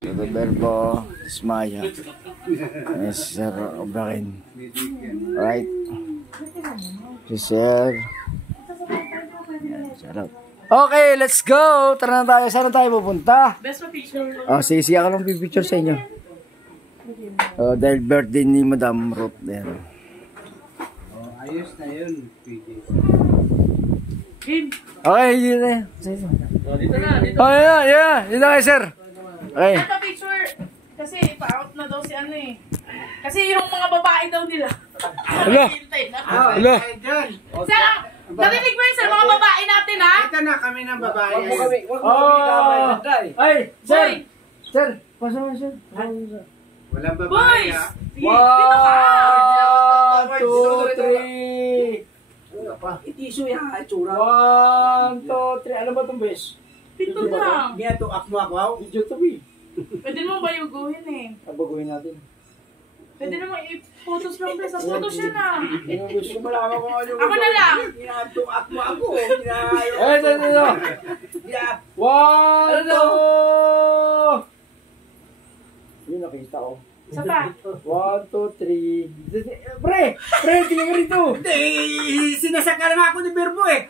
Verbo Smaya. Yes, Sir Obrakin. Right. Si Sir. Okay, let's go! Tara na tayo. Saan na tayo pupunta? Best picture. Oh, sige, ako lang pipicture sa inyo. Oh, dahil birthday ni Madam Ruth there. Oh, ayos na yun, PJ. Okay, yun na. Dito na, dito. Oh, yeah. Dito kayo, sir. Okay. Ito picture. Kasi pa-out na daw si ano eh. Kasi yung mga babae daw nila. Hello. Hello. Sir, narinig mo yun sa mga babae natin ha? Ito na kami ng babae. Oh! Ay, sir. Boy! Sir, pasok mo, sir. Walang babae. Boys! ah. Sige, dito ka! 1, 2, 3. Itiso yan, itsura. 1, 2, 3. Ano ba itong bes? Pinto lang. Hindi ito akwa-akwaw. Video to be. Pwede mo bayuguhin eh. Abaguhin natin. Pwede naman i-photos lang ba? Sa photos yan ah. Gusto ko malaman kung ano yung... Ako na lang. Ito akwa ako. Eh, dito. 1, 2. Yun, nakita ko. Isa pa. 1, 2, 3. Pre, tingnan ka rito. Hindi, sinasaka lang ako ni Berbo eh.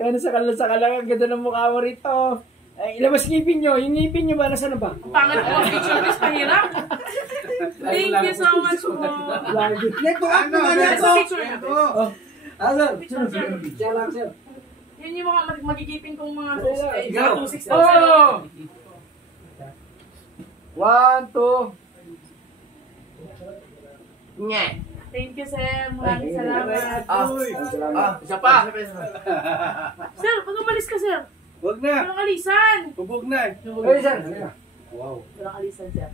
Kaya sa kalang, ang ganda ng mukha mo rito. Ay, ilabas ngipin nyo. Yung ngipin nyo ba? Nasaan na ba? Pangat ko ang picture is pahirap. Thank you so much po. Neto ako nga Sa neto. picture na. Sir. Siya lang, sir. Yun yung mga magigipin kong mga Go. 2,600. Oh! 1, 2. Nye. Thank you, sir. Maraming salamat. Isa pa. Sir, pag umalis ka, sir. Huwag na. Walang alisan. Hubog na. Ay, sir. Wow. Walang alisan, sir.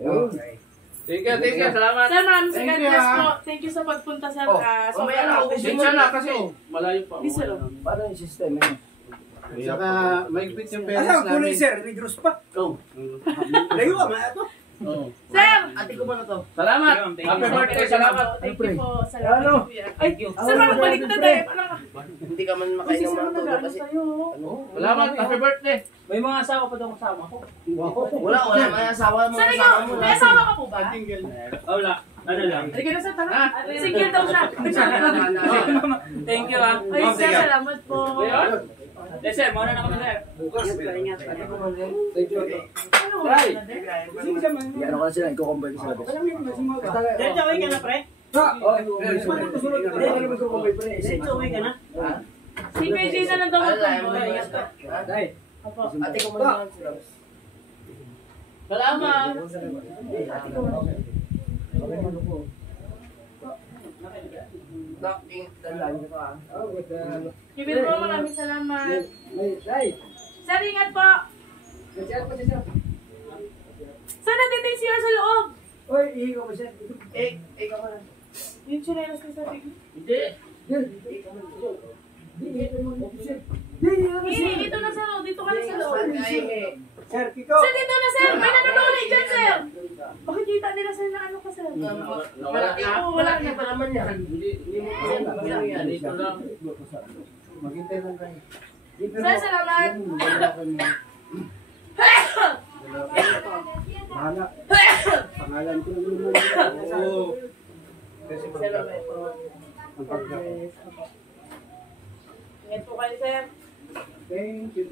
Okay. Thank you. Salamat. Sir, maraming Thank God you, bless ah. po. Thank you sa pagpunta, sir. Mamaya na, ubusin na kasi. Malayo pa. Di, sir. Paano yung system niya? Saka maigpit yung peres Asa, namin. pulis sir, negros pa. Go. Layo ka, maya to. Sir! Ate ko ba na to? Salamat. Happy birthday, salamat. Thank you po. Salamat. Ano? Ay, sir, parang baliktad eh. Parang... Hindi ka man Kasi makainom sir, ng todo nag-ano kasi. sa'yo. Salamat, happy birthday. May mga asawa pa daw kasama ko. Wala, may asawa mo. Sir, ikaw, may asawa ka po ba? Wala. Ano lang? Halika na sir, tara. Single daw siya. Thank you ah. Ay, sir, salamat po. Sir, mauna na kami sir. Thank you. Ano, wala na din? Ano ka na sila? Iko-combine sila. Diyan, uwi ka na pre? Uwi ka na? Si PJ na lang daw mag-convoy. Opo. Ate ko man sila. Salamat. Kibir po, maraming salamat. Sir, ingat po. Saan nandito yung CR sa loob? Ikaw ka na. Yung chinelas ko sa tigil. Hindi. Dito na sa loob. Dito ka na sa loob. Sir, Kiko. Sir, dito na sir. May nanonood dyan, sir. Bakit kita nila sir na ano ka, sir? Malaki ako, wala na pa naman yan. Hindi mo yan. Dito lang. Maghintay lang kayo. Sir, salamat. Mahala. Pangalan ko naman. Oo. Kasi Salamat po. ang pagka. Ingat po kayo, sir. Thank you.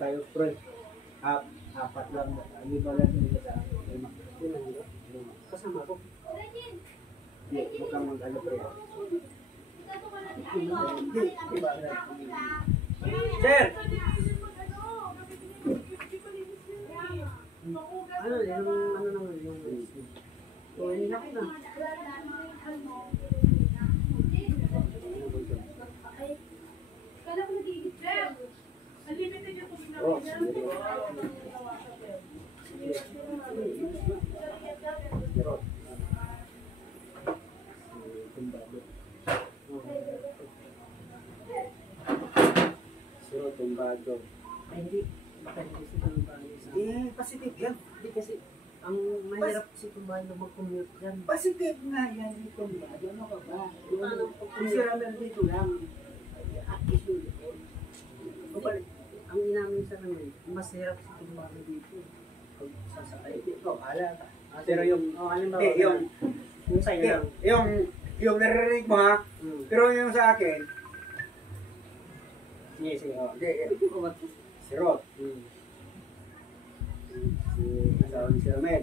Tayo, pre. Apat lang. Hindi ba lang nila sa lima? Kasama ko. Hindi, mukhang mag-ano, pre. Sir. Ano naman yung tuwin na ko na. Kala ko nagigit, sir. Unlimited yung tubig namin, sir. bago. Ay, hindi. Baka hindi sila yung bagay sa akin. Eh, positive yan. Hindi kasi, ang mahirap si kumain na mag-commute dyan. Positive nga yan dito ba? Ano ka ba? Kung si Ramel dito lang. At least yun. Kapag, ang inamin sa namin, mas hirap si kumain dito. Pag sasakay. Ikaw, ala ka. Pero yung, halimbawa, yung sa'yo lang. yung naririnig mo ha, pero yung sa akin, Sige, sige. si Rod, si asawa ni si Romel,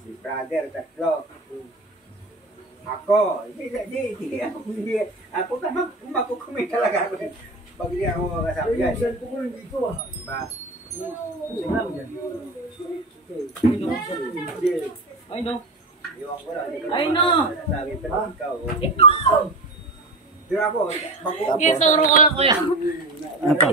si brother, tatlo, ako, ako ka makukumit talaga ako. Pag hindi ako kasama yan. Ba? Ay, no. Iwan ko lang. Ay, no! Sabi pero ikaw. Pero ako, Tapos, Ituro ko lang kuya. Apa?